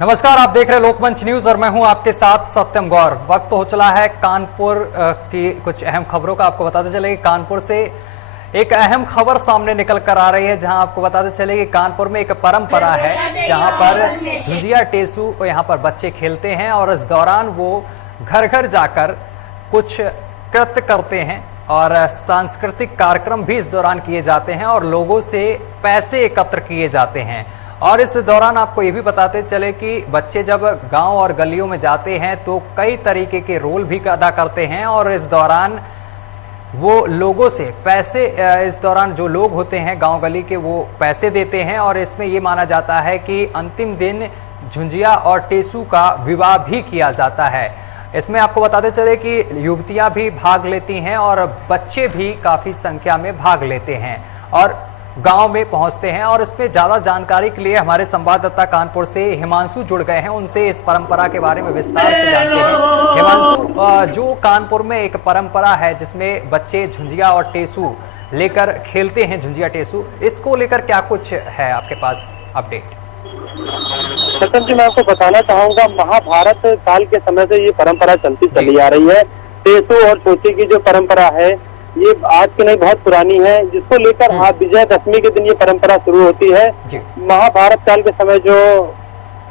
नमस्कार, आप देख रहे हैं लोकमंच न्यूज और मैं हूं आपके साथ सत्यम गौर। वक्त हो चला है कानपुर की कुछ अहम खबरों का। आपको बताते चले कि कानपुर से एक अहम खबर सामने निकल कर आ रही है, जहां आपको बताते चले कि कानपुर में एक परंपरा है जहां पर झुंझिया टेसू यहां पर बच्चे खेलते हैं और इस दौरान वो घर घर जाकर कुछ कृत्य करते हैं और सांस्कृतिक कार्यक्रम भी इस दौरान किए जाते हैं और लोगों से पैसे एकत्र किए जाते हैं। और इस दौरान आपको ये भी बताते चले कि बच्चे जब गांव और गलियों में जाते हैं तो कई तरीके के रोल भी अदा करते हैं और इस दौरान वो लोगों से पैसे, इस दौरान जो लोग होते हैं गांव गली के, वो पैसे देते हैं और इसमें ये माना जाता है कि अंतिम दिन झुंझिया और टेसू का विवाह भी किया जाता है। इसमें आपको बताते चले कि युवतियां भी भाग लेती हैं और बच्चे भी काफी संख्या में भाग लेते हैं और गांव में पहुंचते हैं। और इसमें ज्यादा जानकारी के लिए हमारे संवाददाता कानपुर से हिमांशु जुड़ गए हैं, उनसे इस परंपरा के बारे में विस्तार से जानते हैं। हिमांशु, जो कानपुर में एक परंपरा है जिसमें बच्चे झुंझिया और टेसू लेकर खेलते हैं, झुंझिया टेसू, इसको लेकर क्या कुछ है आपके पास अपडेट? सत्यम जी, मैं आपको बताना चाहूंगा, महाभारत काल के समय से ये परंपरा चलती चली आ रही है। टेसू और छोटी की जो परंपरा है ये आज की नहीं, बहुत पुरानी है, जिसको लेकर आज विजयदशमी के दिन ये परंपरा शुरू होती है। महाभारत काल के समय जो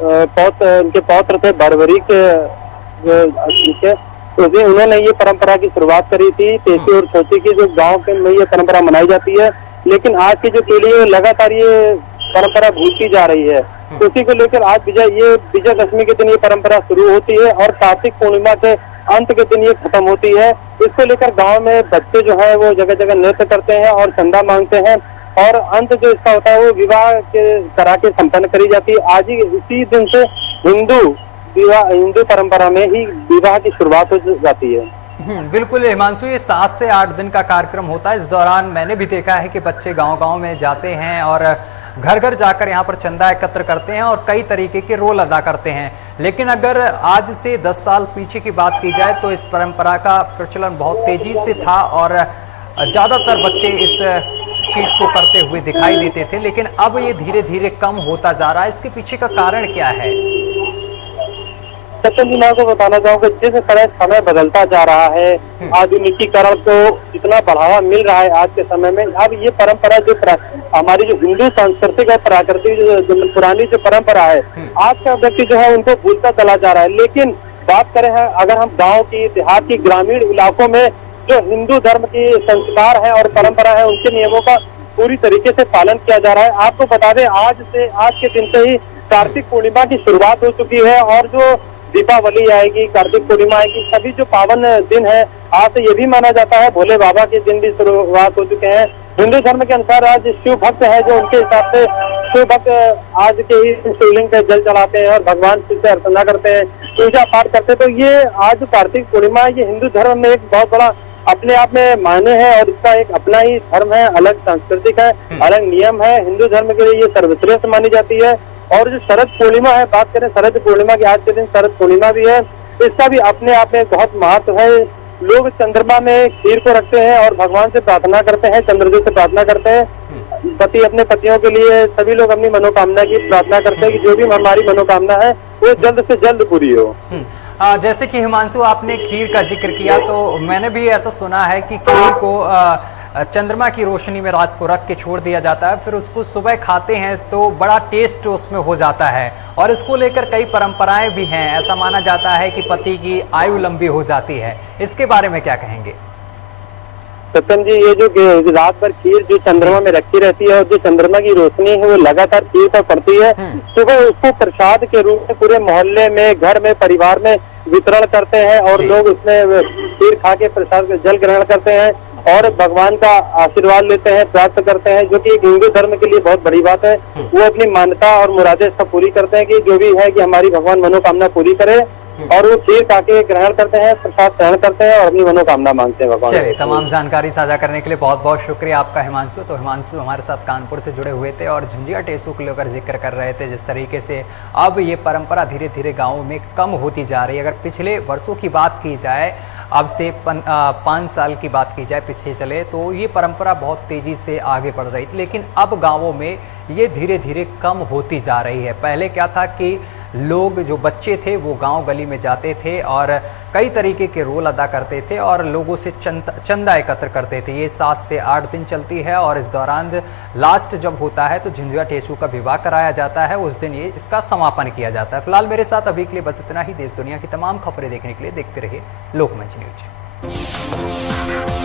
उनके पौत्र थे बर्बरीक, जो उन्होंने ये परंपरा की शुरुआत करी थी। टेसू और छोटी की जो गांव के में ये परंपरा मनाई जाती है, लेकिन आज की जो पीढ़ी है लगातार ये परंपरा भूलती जा रही है। उसी को लेकर आज विजयदशमी के दिन ये परंपरा शुरू होती है और कार्तिक पूर्णिमा के अंत के दिन ये खत्म होती है। इसको लेकर गांव में बच्चे जो है वो जगह जगह नृत्य करते हैं और चंदा मांगते हैं और अंत जो इसका होता है वो विवाह के करा के संपन्न करी जाती है। आज ही इसी दिन से हिंदू परंपरा में ही विवाह की शुरुआत हो जाती है। बिल्कुल हिमांशु, ये 7 से 8 दिन का कार्यक्रम होता है। इस दौरान मैंने भी देखा है कि बच्चे गांव-गांव में जाते हैं और घर घर जाकर यहाँ पर चंदा एकत्र करते हैं और कई तरीके के रोल अदा करते हैं। लेकिन अगर आज से 10 साल पीछे की बात की जाए तो इस परंपरा का प्रचलन बहुत तेजी से था और ज्यादातर बच्चे इस चीज को करते हुए दिखाई देते थे, लेकिन अब ये धीरे धीरे कम होता जा रहा है। इसके पीछे का कारण क्या है? सत्यम जी, मैं आपको बताना चाहूँगा, जिस तरह समय बदलता जा रहा है, आधुनिकीकरण को इतना बढ़ावा मिल रहा है आज के समय में, अब ये परंपरा जो हमारी जो हिंदू सांस्कृतिक और प्राकृतिक जो पुरानी जो परंपरा है, आज का व्यक्ति जो है उनको भूलता चला जा रहा है। लेकिन बात करें अगर हम गाँव की, देहात की, ग्रामीण इलाकों में जो हिंदू धर्म की संस्कार है और परंपरा है, उनके नियमों का पूरी तरीके से पालन किया जा रहा है। आपको बता दें, आज के दिन से ही कार्तिक पूर्णिमा की शुरुआत हो चुकी है और जो दीपावली आएगी, कार्तिक पूर्णिमा आएगी, सभी जो पावन दिन है, आज से ये भी माना जाता है भोले बाबा के दिन भी शुरुआत हो चुके हैं। हिंदू धर्म के अनुसार आज शिव भक्त है जो उनके हिसाब से शिव भक्त आज के ही शिवलिंग पे जल चढ़ाते हैं और भगवान शिव से अर्चना करते हैं, पूजा पाठ करते हैं। तो ये आज कार्तिक पूर्णिमा ये हिंदू धर्म में एक बहुत बड़ा अपने आप में माने है और इसका एक अपना ही धर्म है, अलग सांस्कृतिक है, अलग नियम है। हिंदू धर्म के लिए ये सर्वश्रेष्ठ मानी जाती है। और जो शरद पूर्णिमा है, बात करें शरद पूर्णिमा की, आज के दिन शरद पूर्णिमा भी है, इसका भी अपने आप में बहुत महत्व है। लोग चंद्रमा में खीर को रखते हैं और भगवान से प्रार्थना करते हैं, चंद्रदेव से प्रार्थना करते हैं। पति अपने पतियों के लिए, सभी लोग अपनी मनोकामना की प्रार्थना करते हैं कि जो भी हमारी मनोकामना है वो जल्द से जल्द पूरी हो। जैसे कि हिमांशु, आपने खीर का जिक्र किया, तो मैंने भी ऐसा सुना है कि खीर को चंद्रमा की रोशनी में रात को रख के छोड़ दिया जाता है, फिर उसको सुबह खाते हैं तो बड़ा टेस्ट उसमें हो जाता है और इसको लेकर कई परंपराएं भी हैं। ऐसा माना जाता है कि पति की आयु लंबी हो जाती है। इसके बारे में क्या कहेंगे? सत्यम जी, ये जो रात भर खीर जो चंद्रमा में रखी रहती है और जो चंद्रमा की रोशनी है वो लगातार खीर पर पड़ती है, सुबह उसको प्रसाद के रूप में पूरे मोहल्ले में, घर में, परिवार में वितरण करते हैं और लोग उसमें खीर खा के प्रसाद जल ग्रहण करते हैं और भगवान का आशीर्वाद लेते हैं, प्राप्त करते हैं, जो कि एक हिंदू धर्म के लिए बहुत बड़ी बात है। वो अपनी मान्यता और मुरादें सब पूरी करते हैं कि जो भी है कि हमारी भगवान मनोकामना पूरी करे, और वो खीर खा के ग्रहण करते हैं, प्रसाद ग्रहण करते हैं और अपनी मनोकामना मांगते हैं भगवान। चलिए, तमाम जानकारी साझा करने के लिए बहुत बहुत शुक्रिया आपका हिमांशु। तो हिमांशु हमारे साथ कानपुर से जुड़े हुए थे और झुंझिया टेसू को लेकर जिक्र कर रहे थे, जिस तरीके से अब ये परंपरा धीरे धीरे गाँव में कम होती जा रही है। अगर पिछले वर्षों की बात की जाए, अब से 5 साल की बात की जाए पीछे चले, तो ये परंपरा बहुत तेजी से आगे बढ़ रही थी, लेकिन अब गाँवों में ये धीरे धीरे कम होती जा रही है। पहले क्या था कि लोग जो बच्चे थे वो गांव गली में जाते थे और कई तरीके के रोल अदा करते थे और लोगों से चंदा एकत्र करते थे। ये 7 से 8 दिन चलती है और इस दौरान लास्ट जब होता है तो झुंझुआ टेसू का विवाह कराया जाता है, उस दिन ये इसका समापन किया जाता है। फिलहाल मेरे साथ अभी के लिए बस इतना ही। देश दुनिया की तमाम खबरें देखने के लिए देखते रहिए लोकमंच न्यूज।